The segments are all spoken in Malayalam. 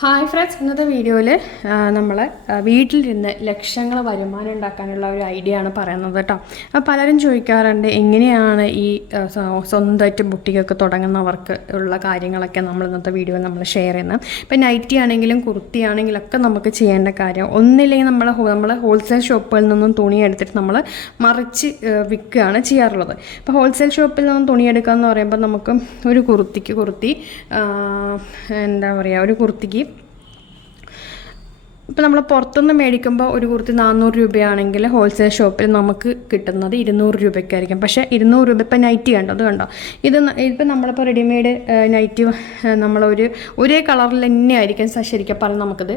ഹായ് ഫ്രണ്ട്സ് ഇന്നത്തെ വീഡിയോയിൽ നമ്മൾ വീട്ടിലിരുന്ന് ലക്ഷങ്ങൾ വരുമാനം ഉണ്ടാക്കാനുള്ള ഒരു ഐഡിയ ആണ് പറയുന്നത് കേട്ടോ അപ്പോൾ പലരും ചോദിക്കാറുണ്ട് എങ്ങനെയാണ് ഈ സ്വന്തമായിട്ട് ബുട്ടിക്കൊക്കെ തുടങ്ങുന്നവർക്ക് ഉള്ള കാര്യങ്ങളൊക്കെ നമ്മൾ ഇന്നത്തെ വീഡിയോയിൽ നമ്മൾ ഷെയർ ചെയ്യുന്നത്. ഇപ്പം നൈറ്റി ആണെങ്കിലും കുർത്തി ആണെങ്കിലും ഒക്കെ നമുക്ക് ചെയ്യേണ്ട കാര്യം ഒന്നില്ലെങ്കിൽ നമ്മൾ നമ്മൾ ഹോൾസെയിൽ ഷോപ്പുകളിൽ നിന്നും തുണി എടുത്തിട്ട് നമ്മൾ മറിച്ച് വിൽക്കുകയാണ് ചെയ്യാറുള്ളത്. ഇപ്പോൾ ഹോൾസെയിൽ ഷോപ്പിൽ നിന്നും തുണി എടുക്കുക എന്ന് പറയുമ്പോൾ നമുക്ക് ഒരു കുർത്തിക്ക് കുർത്തി എന്താ പറയുക ഒരു കുർത്തിക്ക് ഇപ്പോൾ നമ്മൾ പുറത്തുനിന്ന് മേടിക്കുമ്പോൾ ഒരു കുർത്തി നാനൂറ് രൂപയാണെങ്കിൽ ഹോൾസെയിൽ ഷോപ്പിൽ നമുക്ക് കിട്ടുന്നത് ഇരുന്നൂറ് രൂപയ്ക്കായിരിക്കും. പക്ഷേ ഇരുന്നൂറ് രൂപ ഇപ്പം നൈറ്റി കണ്ടോ? അത് കണ്ടോ? ഇത് ഇപ്പം നമ്മളിപ്പോൾ റെഡിമെയ്ഡ് നൈറ്റി നമ്മളൊരു ഒരേ കളറിൽ തന്നെ ആയിരിക്കും. ശരിക്കും പറഞ്ഞാൽ നമുക്കിത്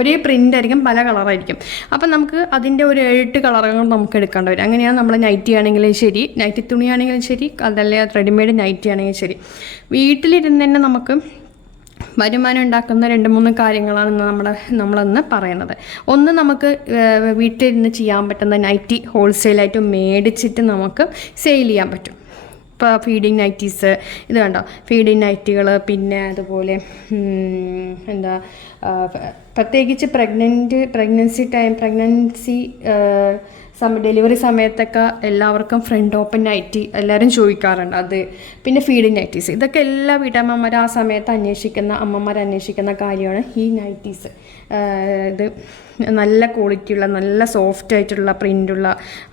ഒരേ പ്രിന്റ് ആയിരിക്കും പല കളറായിരിക്കും അപ്പം നമുക്ക് അതിന്റെ ഒരു എട്ട് കളറുകൾ നമുക്ക് എടുക്കേണ്ടി വരും. അങ്ങനെയാണ് നമ്മൾ നൈറ്റി ആണെങ്കിലും ശരി നൈറ്റി തുണിയാണെങ്കിലും ശരി അതല്ലേ റെഡിമെയ്ഡ് നൈറ്റി ആണെങ്കിലും ശരി. വീട്ടിലിരുന്ന് തന്നെ നമുക്ക് വരുമാനം ഉണ്ടാക്കുന്ന രണ്ട് മൂന്ന് കാര്യങ്ങളാണ് നമ്മുടെ നമ്മളന്ന് പറയുന്നത് ഒന്ന് നമുക്ക് വീട്ടിലിരുന്ന് ചെയ്യാൻ പറ്റുന്ന നൈറ്റി ഹോൾസെയിലായിട്ട് മേടിച്ചിട്ട് നമുക്ക് സെയിൽ ചെയ്യാൻ പറ്റും. ഇപ്പോൾ ഫീഡിങ് നൈറ്റീസ് ഇത് കണ്ടോ? ഫീഡിങ് നൈറ്റികൾ പിന്നെ അതുപോലെ എന്താ പ്രത്യേകിച്ച് പ്രഗ്നന്റ് പ്രഗ്നൻസി ടൈം പ്രഗ്നൻസി സമ ഡെലിവറി സമയത്തൊക്കെ എല്ലാവർക്കും ഫ്രണ്ട് ഓപ്പൺ നൈറ്റി എല്ലാവരും ചോദിക്കാറുണ്ട്. അത് പിന്നെ ഫീഡിങ് നൈറ്റീസ് ഇതൊക്കെ എല്ലാ വീട്ടമ്മമാരും ആ സമയത്ത് അന്വേഷിക്കുന്ന അമ്മമാർ അന്വേഷിക്കുന്ന കാര്യമാണ് ഈ നൈറ്റീസ് ഇത് നല്ല ക്വാളിറ്റിയുള്ള നല്ല സോഫ്റ്റ് ആയിട്ടുള്ള പ്രിന്റുള്ള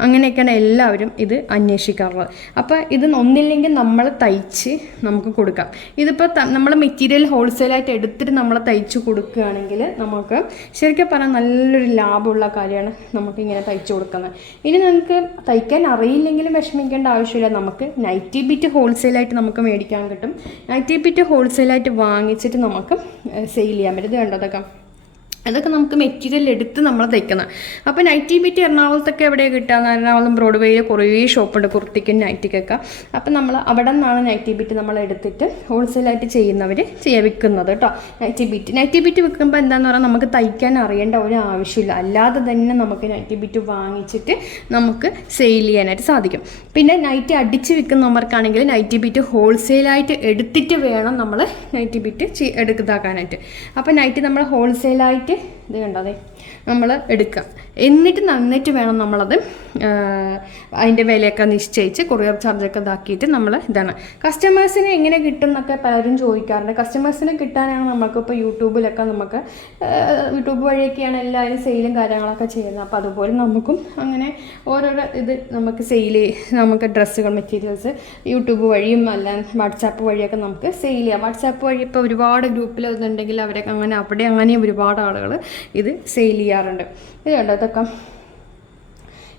അങ്ങനെയൊക്കെയാണ് എല്ലാവരും ഇത് അന്വേഷിക്കാറുള്ളത്. അപ്പോൾ ഇത് ഒന്നില്ലെങ്കിൽ നമ്മൾ തയ്ച്ച് നമുക്ക് കൊടുക്കാം. ഇതിപ്പോൾ നമ്മൾ മെറ്റീരിയൽ ഹോൾസെയിലായിട്ട് എടുത്തിട്ട് നമ്മൾ തയ്ച്ച് കൊടുക്കുകയാണെങ്കിൽ നമുക്ക് ശരിക്കും പറഞ്ഞാൽ നല്ലൊരു ലാഭമുള്ള കാര്യമാണ് നമുക്കിങ്ങനെ തയ്ച്ച് കൊടുക്കുന്നത്. ഇനി നിങ്ങൾക്ക് തയ്ക്കാൻ അറിയില്ലെങ്കിലും വിഷമിക്കേണ്ട ആവശ്യമില്ല. നമുക്ക് നൈറ്റി ബിറ്റ് ഹോൾസെയിലായിട്ട് നമുക്ക് മേടിക്കാൻ കിട്ടും. നൈറ്റി ബിറ്റ് ഹോൾസെയിലായിട്ട് വാങ്ങിച്ചിട്ട് നമുക്ക് സെയിൽ ചെയ്യാൻ പറ്റും. ഇത് കണ്ടോ അതൊക്കെ? അതൊക്കെ നമുക്ക് മെറ്റീരിയൽ എടുത്ത് നമ്മൾ തയ്ക്കണം. അപ്പോൾ നൈറ്റി ബിറ്റ് എറണാകുളത്തൊക്കെ എവിടെയാണ് കിട്ടുക? എറണാകുളം ബ്രോഡ്വേയിൽ കുറേ ഷോപ്പുണ്ട് കുർത്തിക്കും നൈറ്റിക്കൊക്കെ. അപ്പോൾ നമ്മൾ അവിടെ നിന്നാണ് നൈറ്റി ബിറ്റ് നമ്മൾ എടുത്തിട്ട് ഹോൾസെയിലായിട്ട് ചെയ്യുന്നവർ ചെയ്യാൻ വിൽക്കുന്നത് കേട്ടോ. നൈറ്റി ബിറ്റ് നൈറ്റി ബിറ്റ് വിൽക്കുമ്പോൾ എന്താണെന്ന് പറഞ്ഞാൽ നമുക്ക് തയ്ക്കാൻ അറിയേണ്ട ഒരു ആവശ്യമില്ല. അല്ലാതെ തന്നെ നമുക്ക് നൈറ്റി ബിറ്റ് വാങ്ങിച്ചിട്ട് നമുക്ക് സെയിൽ ചെയ്യാനായിട്ട് സാധിക്കും. പിന്നെ നൈറ്റി അടിച്ച് വിൽക്കുന്നവർക്കാണെങ്കിൽ നൈറ്റി ബിറ്റ് ഹോൾസെയിലായിട്ട് എടുത്തിട്ട് വേണം നമ്മൾ നൈറ്റി ബിറ്റ് എടുക്കുന്നതാക്കാനായിട്ട് അപ്പോൾ നൈറ്റി നമ്മൾ ഹോൾസെയിലായിട്ട് ഇത് കണ്ടതേ നമ്മൾ എടുക്കുക എന്നിട്ട് നന്നായിട്ട് വേണം നമ്മളത് അതിന്റെ വിലയൊക്കെ നിശ്ചയിച്ച് കൊറിയർ ചാർജൊക്കെ ഇതാക്കിയിട്ട് നമ്മൾ ഇതാണ്. കസ്റ്റമേഴ്സിനെ എങ്ങനെ കിട്ടും എന്നൊക്കെ പലരും ചോദിക്കാറുണ്ട്. കസ്റ്റമേഴ്സിന് കിട്ടാനാണ് നമുക്കിപ്പോൾ യൂട്യൂബിലൊക്കെ നമുക്ക് യൂട്യൂബ് വഴിയൊക്കെയാണ് എല്ലാവരും സെയിലും കാര്യങ്ങളൊക്കെ ചെയ്യുന്നത്. അപ്പോൾ അതുപോലെ നമുക്കും അങ്ങനെ ഓരോരോ ഇത് നമുക്ക് സെയിൽ നമുക്ക് ഡ്രസ്സുകൾ മെറ്റീരിയൽസ് യൂട്യൂബ് വഴിയും അല്ല വാട്സാപ്പ് വഴിയൊക്കെ നമുക്ക് സെയിൽ ചെയ്യാം. വാട്സാപ്പ് വഴി ഇപ്പോൾ ഒരുപാട് ഗ്രൂപ്പിൽ ഇതുണ്ടെങ്കിൽ അവരൊക്കെ അങ്ങനെ അവിടെ അങ്ങനെയും ഒരുപാട് ആളുകൾ ഇത് സെയിൽ ചെയ്യാറുണ്ട്. ഇത് കണ്ടോ? ഇതൊക്കെ.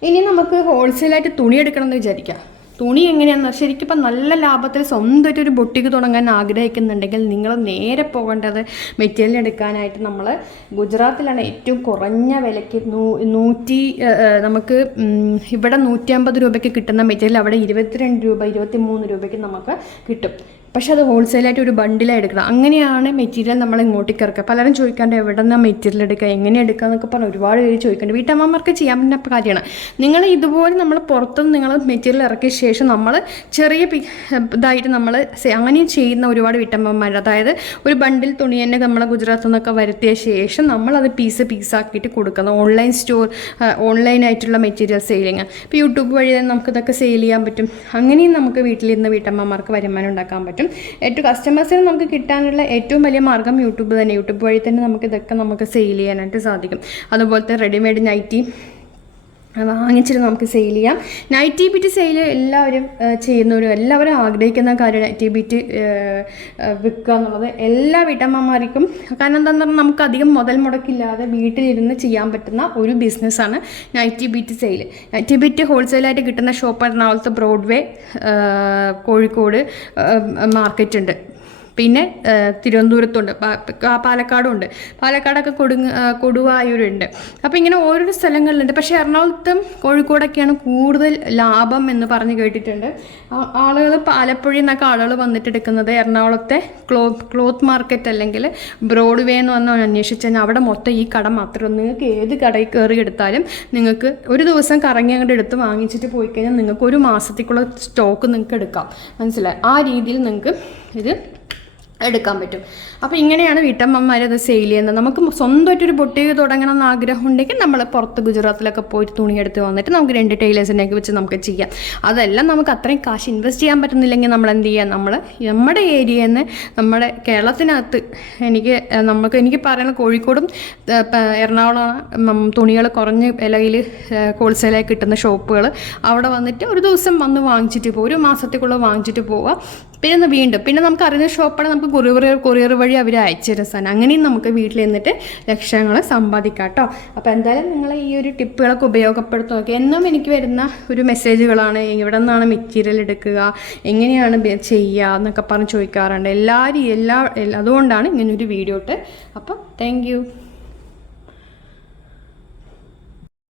ഇനി നമുക്ക് ഹോൾസെയിലായിട്ട് തുണി എടുക്കണം എന്ന് വിചാരിക്കാം. തുണി എങ്ങനെയാണെന്ന് ശരിക്കും ഇപ്പം നല്ല ലാഭത്തിൽ സ്വന്തമായിട്ട് ഒരു ബൊട്ടിക്ക് തുടങ്ങാൻ ആഗ്രഹിക്കുന്നുണ്ടെങ്കിൽ നിങ്ങൾ നേരെ പോകേണ്ടത് മെറ്റീരിയൽ എടുക്കാനായിട്ട് നമ്മൾ ഗുജറാത്തിലാണ് ഏറ്റവും കുറഞ്ഞ വിലയ്ക്ക് നൂ നൂറ്റി നമുക്ക് ഇവിടെ നൂറ്റി അമ്പത് രൂപയ്ക്ക് കിട്ടുന്ന മെറ്റീരിയൽ അവിടെ ഇരുപത്തിരണ്ട് രൂപ ഇരുപത്തി മൂന്ന് രൂപയ്ക്ക് നമുക്ക് കിട്ടും. പക്ഷെ അത് ഹോൾസെയിലായിട്ട് ഒരു ബണ്ടിലാണ് എടുക്കണം. അങ്ങനെയാണ് മെറ്റീരിയൽ നമ്മൾ ഇങ്ങോട്ടേക്ക് ഇറക്കുക. പലരും ചോദിക്കാണ്ട് എവിടെ നിന്നാണ് മെറ്റീരിയൽ എടുക്കുക? എങ്ങനെ എടുക്കുക? എന്നൊക്കെ പറഞ്ഞ് ഒരുപാട് പേര് ചോദിക്കുന്നുണ്ട് വീട്ടമ്മമാർക്ക് ചെയ്യാൻ പറ്റുന്ന കാര്യമാണ്. നിങ്ങൾ ഇതുപോലെ നമ്മൾ പുറത്തുനിന്ന് നിങ്ങൾ മെറ്റീരിയൽ ഇറക്കിയ ശേഷം നമ്മൾ ചെറിയ ഇതായിട്ട് നമ്മൾ അങ്ങനെ ചെയ്യുന്ന ഒരുപാട് വീട്ടമ്മമാർ അതായത് ഒരു ബണ്ടിൽ തുണി തന്നെ നമ്മളെ ഗുജറാത്തിൽ നിന്നൊക്കെ വരുത്തിയ ശേഷം നമ്മളത് പീസ് പീസാക്കിയിട്ട് കൊടുക്കുന്നത് ഓൺലൈൻ സ്റ്റോർ ഓൺലൈനായിട്ടുള്ള മെറ്റീരിയൽ സെയിലിങ് ഇപ്പോൾ യൂട്യൂബ് വഴി തന്നെ നമുക്കിതൊക്കെ സെയിൽ ചെയ്യാൻ പറ്റും. അങ്ങനെയും നമുക്ക് വീട്ടിലിരുന്ന് വീട്ടമ്മമാർക്ക് വരുമാനം ഉണ്ടാക്കാൻ പറ്റും. ഏറ്റവും കസ്റ്റമേഴ്സിന് നമുക്ക് കിട്ടാനുള്ള ഏറ്റവും വലിയ മാർഗം യൂട്യൂബ് തന്നെ. യൂട്യൂബ് വഴി തന്നെ നമുക്ക് ഇതൊക്കെ നമുക്ക് സെയിൽ ചെയ്യാനായിട്ട് സാധിക്കും. അതുപോലത്തെ റെഡിമെയ്ഡ് നൈറ്റി വാങ്ങിച്ചിട്ട് നമുക്ക് സെയിൽ ചെയ്യാം. നൈറ്റി ബിറ്റ് സെയിൽ എല്ലാവരും ചെയ്യുന്നവരും എല്ലാവരും ആഗ്രഹിക്കുന്ന കാര്യം നൈറ്റി ബിറ്റ് വിൽക്കുക എന്നുള്ളത്. എല്ലാ വീട്ടമ്മമാർക്കും കാരണം എന്താണെന്ന് പറഞ്ഞാൽ നമുക്ക് അധികം മുതൽ മുടക്കില്ലാതെ വീട്ടിലിരുന്ന് ചെയ്യാൻ പറ്റുന്ന ഒരു ബിസിനസ്സാണ് nighty bit sale nighty bit ഹോൾസെയിലായിട്ട് കിട്ടുന്ന ഷോപ്പ് എറണാകുളത്ത് ബ്രോഡ്വേ കോഴിക്കോട് മാർക്കറ്റ് ഉണ്ട്. പിന്നെ തിരുവനന്തപുരത്തുണ്ട്. പാലക്കാടുണ്ട്. പാലക്കാടൊക്കെ കൊടുങ്ങ കൊടുവായൂരുണ്ട്. അപ്പോൾ ഇങ്ങനെ ഓരോരോ സ്ഥലങ്ങളിലുണ്ട്. പക്ഷേ എറണാകുളത്തും കോഴിക്കോടൊക്കെയാണ് കൂടുതൽ ലാഭം എന്ന് പറഞ്ഞ് കേട്ടിട്ടുണ്ട്. ആളുകൾ ആലപ്പുഴയിൽ നിന്നൊക്കെ ആളുകൾ വന്നിട്ട് എടുക്കുന്നത് എറണാകുളത്തെ ക്ലോ ക്ലോത്ത് മാർക്കറ്റ് അല്ലെങ്കിൽ ബ്രോഡ്വേ എന്ന് വന്ന് അന്വേഷിച്ച് കഴിഞ്ഞാൽ അവിടെ മൊത്തം ഈ കട മാത്രം നിങ്ങൾക്ക് ഏത് കടയിൽ കയറി എടുത്താലും നിങ്ങൾക്ക് ഒരു ദിവസം കറങ്ങി അങ്ങോട്ട് എടുത്ത് വാങ്ങിച്ചിട്ട് പോയി കഴിഞ്ഞാൽ നിങ്ങൾക്ക് ഒരു മാസത്തേക്കുള്ള സ്റ്റോക്ക് നിങ്ങൾക്ക് എടുക്കാം. മനസ്സിലായി? ആ രീതിയിൽ നിങ്ങൾക്ക് ഇത് എടുക്കാൻ പറ്റും. അപ്പോൾ ഇങ്ങനെയാണ് വീട്ടമ്മമാർ അത് സെയിൽ ചെയ്യുന്നത്. നമുക്ക് സ്വന്തമായിട്ടൊരു ബൊട്ടീക്ക് തുടങ്ങണം എന്ന് ആഗ്രഹം ഉണ്ടെങ്കിൽ നമ്മൾ പുറത്ത് ഗുജറാത്തിലൊക്കെ പോയിട്ട് തുണിയെടുത്ത് വന്നിട്ട് നമുക്ക് രണ്ട് ടൈലേഴ്സിനെയൊക്കെ വെച്ച് നമുക്ക് ചെയ്യാം. അതെല്ലാം നമുക്ക് അത്രയും കാശ് ഇൻവെസ്റ്റ് ചെയ്യാൻ പറ്റുന്നില്ലെങ്കിൽ നമ്മൾ എന്ത് ചെയ്യുക നമ്മൾ നമ്മുടെ ഏരിയയിൽ നിന്ന് നമ്മുടെ കേരളത്തിനകത്ത് എനിക്ക് നമുക്ക് എനിക്ക് പറയുന്നത് കോഴിക്കോടും എറണാകുളം തുണികൾ കുറഞ്ഞ വിലയിൽ ഹോൾസെയിലായി കിട്ടുന്ന ഷോപ്പുകൾ അവിടെ വന്നിട്ട് ഒരു ദിവസം വന്ന് വാങ്ങിച്ചിട്ട് പോകും ഒരു മാസത്തേക്കുള്ള വാങ്ങിച്ചിട്ട് പോവുക പിന്നെ വീണ്ടും പിന്നെ നമുക്ക് അറിയുന്ന ഷോപ്പാണ് നമുക്ക് കൊറിയർ കൊറിയർ വഴി അവർ അയച്ചു തരുന്ന സാധനം. അങ്ങനെയും നമുക്ക് വീട്ടിൽ നിന്നിട്ട് ലക്ഷങ്ങൾ സമ്പാദിക്കാം കേട്ടോ. അപ്പോൾ എന്തായാലും നിങ്ങൾ ഈ ഒരു ടിപ്പുകളൊക്കെ ഉപയോഗപ്പെടുത്തി നോക്കുക എന്നും എനിക്ക് വരുന്ന ഒരു മെസ്സേജുകളാണ്. എവിടെ നിന്നാണ് മെറ്റീരിയൽ എടുക്കുക? എങ്ങനെയാണ് ചെയ്യുക എന്നൊക്കെ പറഞ്ഞ് ചോദിക്കാറുണ്ട്. എല്ലാവരും എല്ലാ അതുകൊണ്ടാണ് ഇങ്ങനൊരു വീഡിയോ ഇട്ട്. അപ്പോൾ താങ്ക്